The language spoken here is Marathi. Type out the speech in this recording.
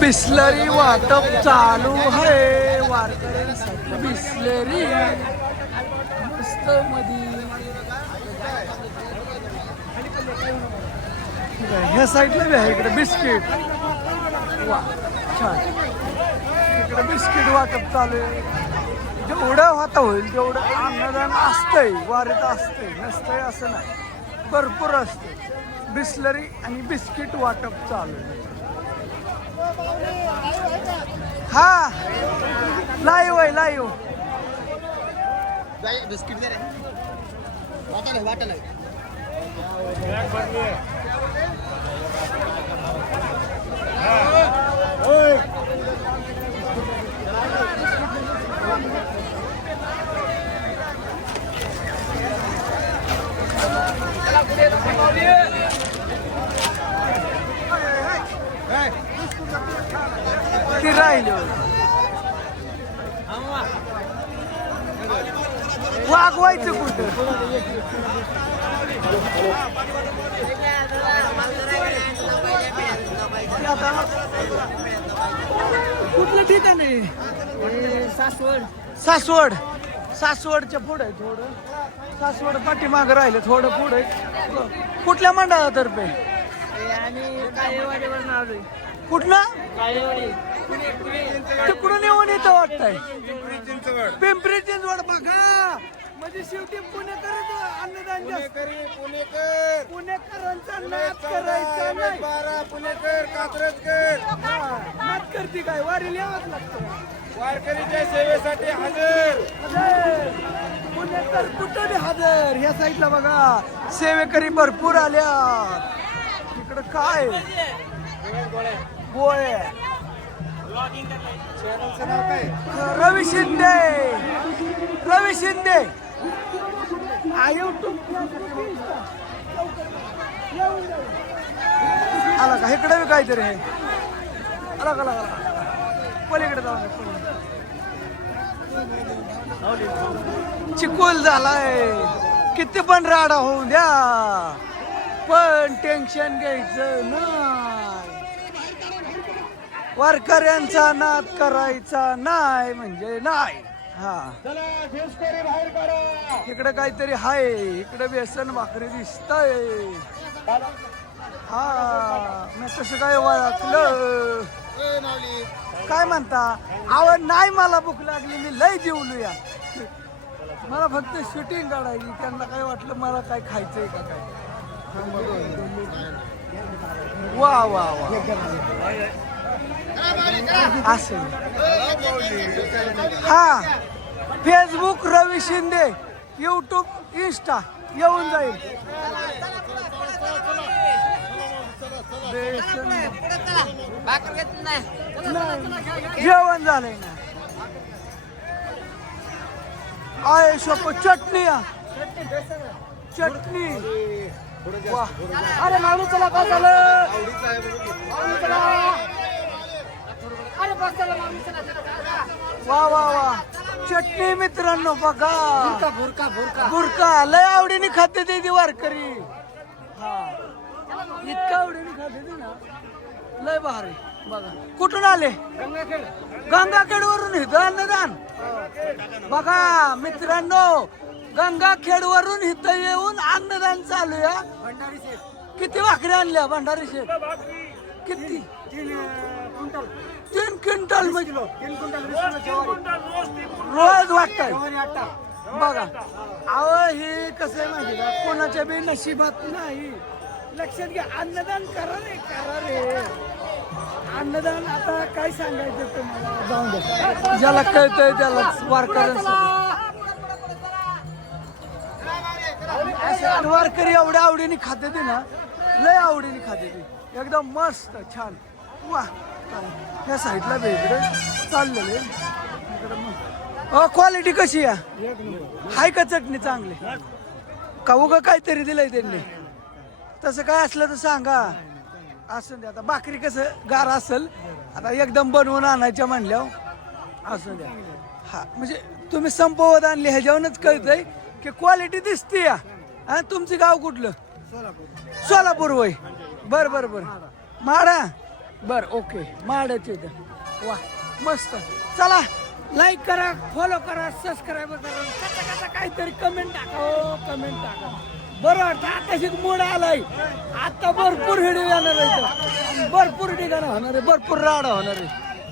बिस्लरी वाटप चालू आहे. वारकऱ्यांसाठी बिस्लरी मस्त मधी ह्या साईडला बी आहे इकडे बिस्किट. वा छान. इकडे बिस्किट वाटप चालू आहे. जेवढं होता होईल तेवढं अन्नदान असतंय वारीत असतंय नसतंय असं नाही. भरपूर असतंय. बिस्लरी आणि बिस्किट वाटप चालू आहे. हा. लाईव्ह आहे लाईव्ह बिस्किट दे रे. ती राहिली. वागवायचं कुठं? कुठलं ठिकाण आहे सासवड सासवड. सासवडच्या पुढे आहे थोडं. सासवड पाठीमागं राहिलं थोडं पुढे कुठल्या मंडळातर्फे? आणि काय आलोय कुठलं काळेवाडी. तिकडून येऊन येतं वाटतंय? पिंपरी चिंचवड बघा. म्हणजे शेवटी पुणेकरच अन्नदान. पुणेकर पुणेकरांचा नाच करायचा नाही. बारा पुणेकर कात्रजकर. नाच करते काय? वारी लिहावंच लागतं. वारकरीच्या सेवेसाठी हजर. हजर. पुणेकर कुठं हजर? ह्या साईडला बघा. सेवेकरी भरपूर आल्या. इकडं काय? गोळे रवी शिंदे रवी शिंदे आला का? इकडे बी काहीतरी आहे. आला का आला पलीकडे जाऊ चिकोल झालाय. किती पण राडा होऊ द्या. पण टेन्शन घ्यायचं ना. वारकऱ्यांचा नाद करायचा नाही म्हणजे नाही. हा. इकडे काहीतरी हाय इकडे व्यसन भाकरी दिसतय. हा मी तसं काय वाटलं काय म्हणता? आव नाही मला भूक लागली मी लय जेवलूया मला फक्त शूटिंग काढायची त्यांना काय वाटलं मला काय खायचंय का काय? वा वा वा. असेल हा. Facebook Ravi Shinde YouTube Insta येऊन जाईल. जेवण झालंय ना. आय शोप चटणी चटणी. अरे माणूस चला काय झालं माणूस चला. वा वा वा. चटणी मित्रांनो बघा. बुरका बुरका बुरका. लय आवडीने खाते ते ती वारकरी. हा. इतका आवडीने खाते ते ना. लय भारी. बघा. कुठून आले? गंगाखेड. वरून इथं अन्नदान. बघा मित्रांनो गंगाखेड वरून इथं येऊन अन्नदान चालू या किती भाकरी आणल्या भंडारी शेठ? किती तीन क्विंटल म्हणजे रोज वाटतंय बघा अहो हे कसं आहे माहिती का कोणाच्या बी नशिबात नाही लक्षात घ्या अन्नदान करा रे करा रे अन्नदान आता काय सांगायचं तुम्हाला जाऊन दे ज्याला कळतंय त्याला वारकऱ्यांसाठी वारकरी एवढ्या आवडीने खाते ते ना लय आवडीने खाते एकदम मस्त छान. वा या साईडला वेगळं चाललेले इकडं. क्वालिटी कशी आहे? हाय का चटणी चांगली? का उगं काहीतरी दिलंय त्यांनी? तसं काय असलं तर सांगा. असं द्या. आता भाकरी कसं गार असेल आता एकदम बनवून आणायच्या म्हणल्यावर असं द्या. हा म्हणजे तुम्ही संपवत आणली ह्याच्यावरच कळतंय की क्वालिटी दिसते या तुमचं गाव कुठलं? सोलापूर वय. बर बर बर. माडा? बर ओके. माडाचे वा मस्त. चला लाईक करा फॉलो करा सबस्क्राईब करा. कसा कसा काहीतरी कमेंट टाका हो कमेंट टाका. बरं वाटतं आकाशिक मूड आलाय. आता भरपूर व्हिडिओ येणार आहे भरपूर ठिकाणं होणार आहे भरपूर राडा होणार आहे